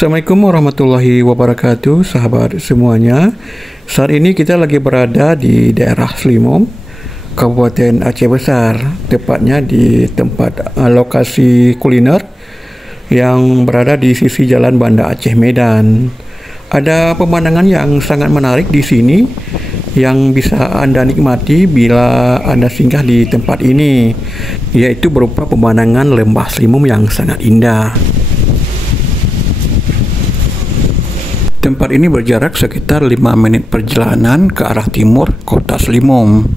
Assalamualaikum warahmatullahi wabarakatuh, sahabat semuanya. Saat ini kita lagi berada di daerah Slimom, Kabupaten Aceh Besar, tepatnya di tempat lokasi kuliner yang berada di sisi Jalan Banda Aceh Medan. Ada pemandangan yang sangat menarik di sini yang bisa Anda nikmati bila Anda singgah di tempat ini, yaitu berupa pemandangan lembah Slimom yang sangat indah. Tempat ini berjarak sekitar 5 menit perjalanan ke arah timur kota Slimom.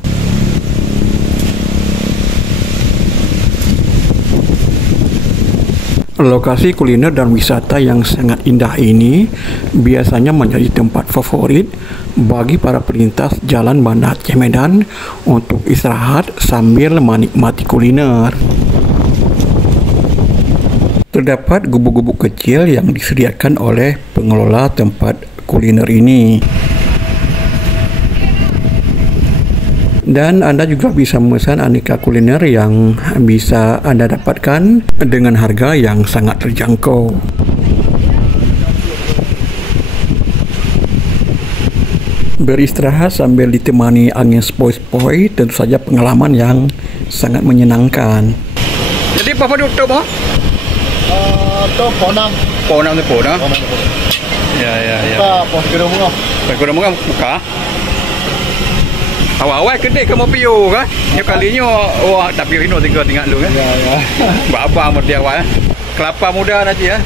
Lokasi kuliner dan wisata yang sangat indah ini biasanya menjadi tempat favorit bagi para pelintas Jalan Banda Aceh Medan untuk istirahat sambil menikmati kuliner. Terdapat gubuk-gubuk kecil yang disediakan oleh pengelola tempat kuliner ini. Dan Anda juga bisa memesan aneka kuliner yang bisa Anda dapatkan dengan harga yang sangat terjangkau. Beristirahat sambil ditemani angin sepoi-sepoi tentu saja pengalaman yang sangat menyenangkan. Jadi apa duduk tu, Itu Ponang. Ponang tu Ponang. Ya. Kita pos kira bunga. Kira bunga buka. Awal-awal kedai ke mau piu kan? Yang kalinya wah tak piu ini tinggal dulu kan? Ya. Apa mesti awal? Kelapa muda nanti ya.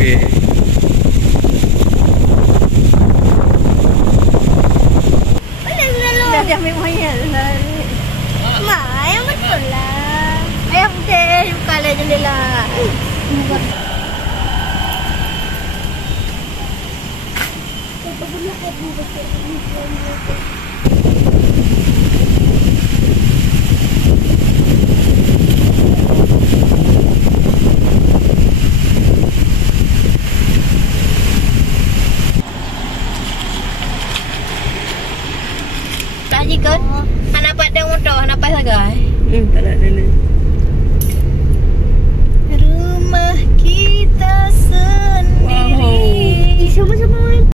Ya. Dah memangnya lah. Mak, ayam betul lah. Ayam putih buka lah jendela. Jika anak pada motor, anak pas agak. Tak ada.